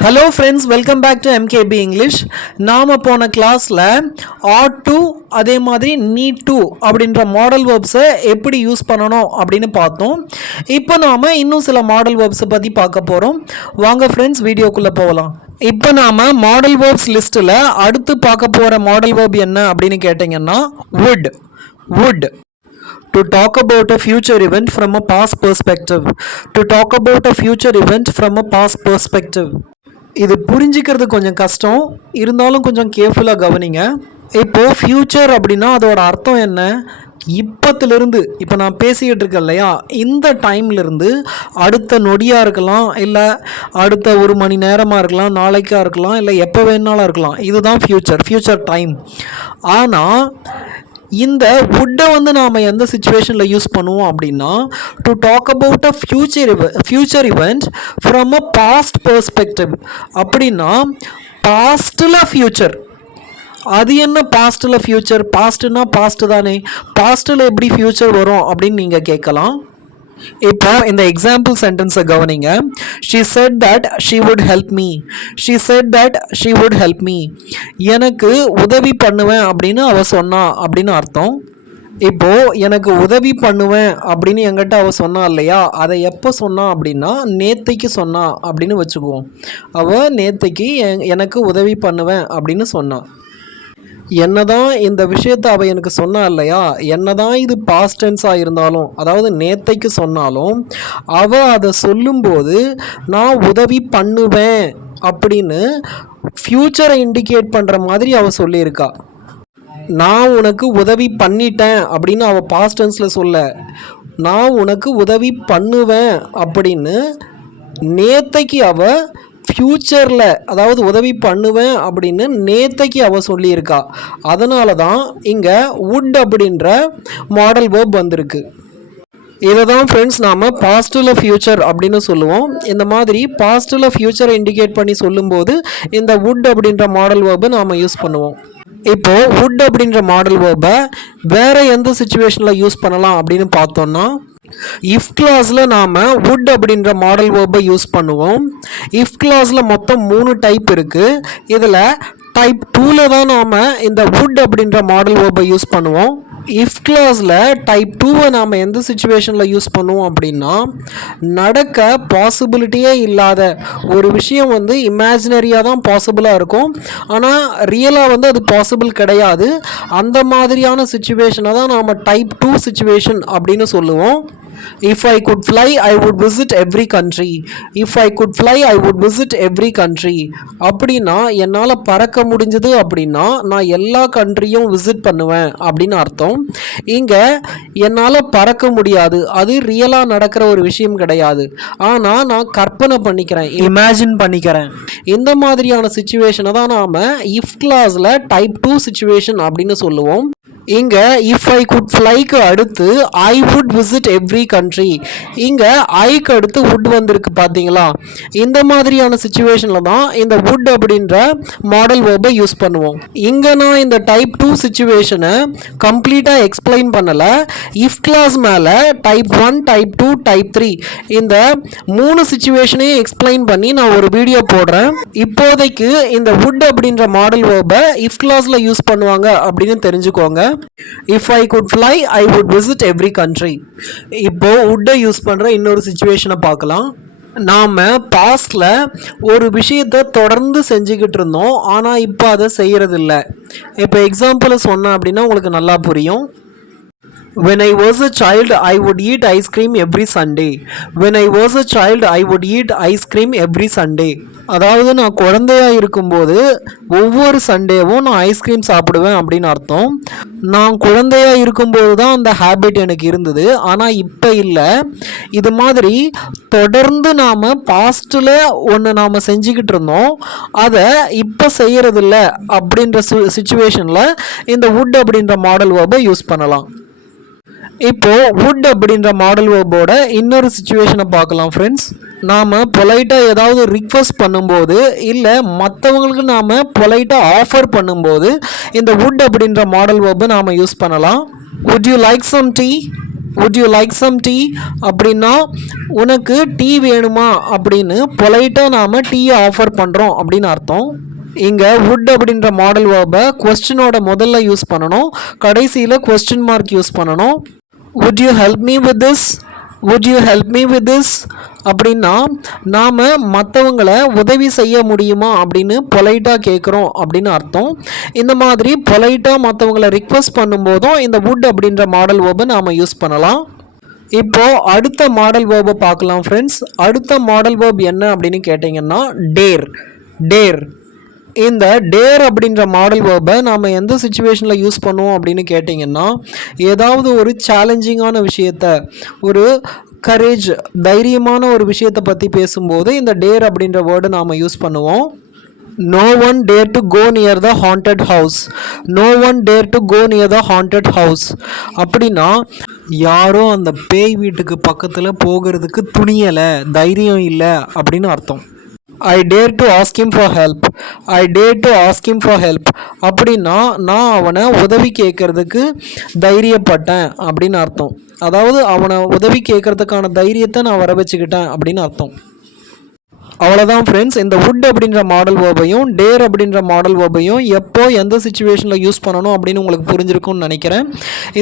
Hello friends, welcome back to MKB English. நாம போன கிளாஸில் ought to அதே மாதிரி need to அப்படின்ற மாடல் வேர்ப்ஸை எப்படி யூஸ் பண்ணணும் அப்படின்னு பார்த்தோம். இப்போ நாம் இன்னும் சில மாடல் வேர்ப்ஸை பற்றி பார்க்க போகிறோம். வாங்க ஃப்ரெண்ட்ஸ் வீடியோக்குள்ளே போகலாம். இப்போ நாம் மாடல் வேர்ப்ஸ் லிஸ்ட்டில் அடுத்து பார்க்க போகிற மாடல் வேர்ப் என்ன அப்படின்னு கேட்டிங்கன்னா would. To talk about a future event from a past perspective. To talk about a future event from a past perspective. இது புரிஞ்சிக்கிறது கொஞ்சம் கஷ்டம், இருந்தாலும் கொஞ்சம் கேர்ஃபுல்லாக கவனிங்க. இப்போது ஃப்யூச்சர் அப்படின்னா அதோட அர்த்தம் என்ன? இப்போத்துலேருந்து, இப்போ நான் பேசிக்கிட்டு இருக்கேன் இல்லையா, இந்த டைம்லேருந்து அடுத்த நொடியாக இருக்கலாம், இல்லை அடுத்த ஒரு மணி நேரமாக இருக்கலாம், நாளைக்காக இருக்கலாம், இல்லை எப்போ வேணாலும் இருக்கலாம். இதுதான் ஃப்யூச்சர் டைம். ஆனால் இந்த வுட்டை வந்து நாம் எந்த சுச்சுவேஷனில் யூஸ் பண்ணுவோம் அப்படின்னா, to talk about a future event from a past perspective. அப்படின்னா பாஸ்டில் ஃப்யூச்சர். அது என்ன பாஸ்டில் ஃப்யூச்சர்? பாஸ்ட்னா பாஸ்ட் தானே, பாஸ்டில் எப்படி ஃப்யூச்சர் வரும் அப்படின்னு நீங்கள் கேட்கலாம். இப்போ இந்த எக்ஸாம்பிள் சென்டென்ஸை கவனிங்க. she said that she would help me. எனக்கு உதவி பண்ணுவேன் அப்படின்னு அவ சொன்னா அப்படின்னு அர்த்தம். இப்போ எனக்கு உதவி பண்ணுவேன் அப்படின்னு என்கிட்ட அவ சொன்னா இல்லையா, அதை எப்போ சொன்னா அப்படின்னா நேத்தைக்கு சொன்னா அப்படின்னு வச்சுக்குவோம். அவ நேத்தைக்கு எனக்கு உதவி பண்ணுவேன் அப்படின்னு சொன்னா. என்னதான் இந்த விஷயத்தை அவள் எனக்கு சொன்னா இல்லையா, என்னதான் இது பாஸ்ட் டென்ஸாக இருந்தாலும், அதாவது நேத்தைக்கு சொன்னாலும், அவள் அதை சொல்லும்போது நான் உதவி பண்ணுவேன் அப்படின்னு ஃப்யூச்சரை இண்டிகேட் பண்ணுற மாதிரி அவள் சொல்லியிருக்கா. நான் உனக்கு உதவி பண்ணிட்டேன் அப்படின்னு அவள் பாஸ்ட் டென்ஸில் சொல்ல, நான் உனக்கு உதவி பண்ணுவேன் அப்படின்னு நேத்தைக்கு அவள் ஃப்யூச்சரில், அதாவது உதவி பண்ணுவேன் அப்படின்னு நேத்தைக்கு அவள் சொல்லியிருக்கா. அதனால தான் இங்கே வுட் அப்படின்ற மாடல் வேர்ப் வந்திருக்கு. இதை தான் ஃப்ரெண்ட்ஸ் நாம் பாஸ்டில் ஃப்யூச்சர் அப்படின்னு சொல்லுவோம். இந்த மாதிரி பாஸ்டில் ஃப்யூச்சரை இண்டிகேட் பண்ணி சொல்லும்போது இந்த வுட் அப்படின்ற மாடல் வேர்பை நாம் யூஸ் பண்ணுவோம். இப்போது வுட் அப்படின்ற மாடல் வேர்பை வேறு எந்த சுச்சுவேஷனில் யூஸ் பண்ணலாம் அப்படின்னு பார்த்தோன்னா, இஃப் கிளாஸில் நாம் வுட் அப்படின்ற மாடல் வேர்பை யூஸ் பண்ணுவோம். இஃப் கிளாஸில் மொத்தம் 3 டைப் இருக்குது. இதில் டைப் 2ல் தான் நாம் இந்த வுட் அப்படின்ற மாடல் வேர்பை யூஸ் பண்ணுவோம். இஃப் கிளாஸில் டைப் 2வை நாம் எந்த சுச்சுவேஷனில் யூஸ் பண்ணுவோம் அப்படின்னா, நடக்க பாசிபிலிட்டியே இல்லாத ஒரு விஷயம் வந்து இமேஜினரியாக தான் பாசிபிளாக இருக்கும், ஆனால் ரியலாக வந்து அது பாசிபிள் கிடையாது. அந்த மாதிரியான சுச்சுவேஷனை தான் நாம் டைப் 2 சுச்சுவேஷன் அப்படின்னு சொல்லுவோம். If I could fly, I would visit every country. If I could fly, I would visit every country. அப்படின்னா என்னால் பறக்க முடிஞ்சது அப்படின்னா நான் எல்லா கண்ட்ரியும் விசிட் பண்ணுவேன் அப்படின்னு அர்த்தம். இங்கே என்னால் பறக்க முடியாது, அது ரியலாக நடக்கிற ஒரு விஷயம் கிடையாது, ஆனால் நான் கற்பனை பண்ணிக்கிறேன், இமேஜின் பண்ணிக்கிறேன். இந்த மாதிரியான சுச்சுவேஷனை தான் நாம் இஃப் கிளாஸில் டைப் 2 சுச்சுவேஷன் அப்படின்னு சொல்லுவோம். இங்கே இஃப் ஐ குட் ஃப்ளைக்கு அடுத்து I would visit every country. இங்கே ஐக்கு அடுத்து வுட் வந்திருக்கு பார்த்தீங்களா. இந்த மாதிரியான சுச்சுவேஷனில் தான் இந்த வுட் அப்படின்ற மாடல் வேர்பை யூஸ் பண்ணுவோம். இங்கே நான் இந்த டைப் 2 சுச்சுவேஷனை கம்ப்ளீட்டாக எக்ஸ்பிளைன் பண்ணலை. இஃப் கிளாஸ் மேலே டைப் 1, டைப் 2, டைப் 3 இந்த 3 சுச்சுவேஷனையும் எக்ஸ்பிளைன் பண்ணி நான் ஒரு வீடியோ போடுறேன். இப்போதைக்கு இந்த வுட் அப்படின்ற மாடல் வேர்பை இஃப் கிளாஸில் யூஸ் பண்ணுவாங்க அப்படின்னு தெரிஞ்சுக்கோங்க. If I could fly, I would visit every country. இப்போ வுட்டை யூஸ் பண்ணுற இன்னொரு சுச்சுவேஷனை பார்க்கலாம். நாம் பாஸ்டில் ஒரு விஷயத்தை தொடர்ந்து செஞ்சுக்கிட்டு இருந்தோம், ஆனால் இப்போ அதை செய்கிறதில்ல. இப்போ எக்ஸாம்பிளை சொன்னேன் அப்படின்னா உங்களுக்கு நல்லா புரியும். When I was a child, I would eat ice cream every Sunday. When I was a child, I would eat ice cream every Sunday. அதாவது நான் குழந்தையாக இருக்கும்போது ஒவ்வொரு சண்டேவும் நான் ஐஸ்கிரீம் சாப்பிடுவேன் அப்படின்னு அர்த்தம். நான் குழந்தையாக இருக்கும்போது தான் அந்த ஹேபிட் எனக்கு இருந்தது, ஆனால் இப்போ இல்லை. இது மாதிரி தொடர்ந்து நாம் பாஸ்ட்டில் ஒன்று நாம் செஞ்சுக்கிட்டு இருந்தோம், அதை இப்போ செய்கிறதில்ல அப்படின்ற சுச்சுவேஷனில் இந்த வுட் அப்படின்ற மாடல் வேர்பை யூஸ் பண்ணலாம். இப்போது வுட் அப்படின்ற மாடல் வேர்போட இன்னொரு சுச்சுவேஷனை பார்க்கலாம் ஃப்ரெண்ட்ஸ். நாம் பொலைட்டாக ஏதாவது ரிக்வெஸ்ட் பண்ணும்போது, இல்லை மற்றவங்களுக்கு நாம் பொலைட்டாக ஆஃபர் பண்ணும்போது இந்த வுட் அப்படின்ற மாடல் வேர்பை நாம் யூஸ் பண்ணலாம். Would you like some tea? would you like some tea அப்படின்னா உனக்கு டீ வேணுமா அப்படின்னு பொலைட்டாக நாம் டீயை ஆஃபர் பண்ணுறோம் அப்படின்னு அர்த்தம். இங்கே would அப்படின்ற மாடல் வேர்பை கொஸ்டினோட முதல்ல யூஸ் பண்ணணும், கடைசியில் கொஸ்டின் மார்க் யூஸ் பண்ணணும். would you help me with this would you help me with this அப்படின்னா நாம் மற்றவங்களை உதவி செய்ய முடியுமா அப்படின்னு பொலைட்டாக கேட்குறோம் அப்படின்னு அர்த்தம். இந்த மாதிரி பொலைட்டாக மற்றவங்களை ரிக்வெஸ்ட் பண்ணும்போதும் இந்த would அப்படின்ற மாடல் வேர்பை நாம் யூஸ் பண்ணலாம். இப்போது அடுத்த மாடல் வேர்பை பார்க்கலாம் ஃப்ரெண்ட்ஸ். அடுத்த மாடல் வேர்ப் என்ன அப்படின்னு கேட்டிங்கன்னா டேர். இந்த டேர் அப்படின்ற மாடல் வேர்பை நாம் எந்த சுச்சுவேஷனில் யூஸ் பண்ணுவோம் அப்படின்னு கேட்டிங்கன்னா, ஏதாவது ஒரு சேலஞ்சிங்கான விஷயத்த, ஒரு கரேஜ், தைரியமான ஒரு விஷயத்தை பற்றி பேசும்போது இந்த டேர் அப்படின்ற வேர்டை நாம் யூஸ் பண்ணுவோம். No one dare to go near the haunted house. No one dare to go near the haunted house. அப்படின்னா யாரோ அந்த பேய் வீட்டுக்கு பக்கத்தில் போகிறதுக்கு துணியலை, தைரியம் இல்லை அப்படின்னு அர்த்தம். I dare to ask him for help. I dare to ask him for help அப்படின்னா நான் அவனை உதவி கேட்கறதுக்கு தைரியப்பட்டேன் அப்படின்னு அர்த்தம். அதாவது அவனை உதவி கேட்கறதுக்கான தைரியத்தை நான் வர வச்சுக்கிட்டேன் அப்படின்னு அர்த்தம். அவ்வளோதான் ஃப்ரெண்ட்ஸ். இந்த would அப்படின்ற மாடல் வேர்பையும் டேர் அப்படின்ற மாடல் வேர்பையும் எப்போ எந்த சுச்சுவேஷனில் யூஸ் பண்ணணும் அப்படின்னு உங்களுக்கு புரிஞ்சிருக்கும்னு நினைக்கிறேன்.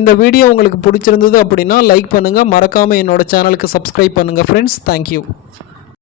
இந்த வீடியோ உங்களுக்கு பிடிச்சிருந்தது அப்படின்னா லைக் பண்ணுங்கள், மறக்காமல் என்னோட சேனலுக்கு சப்ஸ்கிரைப் பண்ணுங்கள் ஃப்ரெண்ட்ஸ். தேங்க்யூ.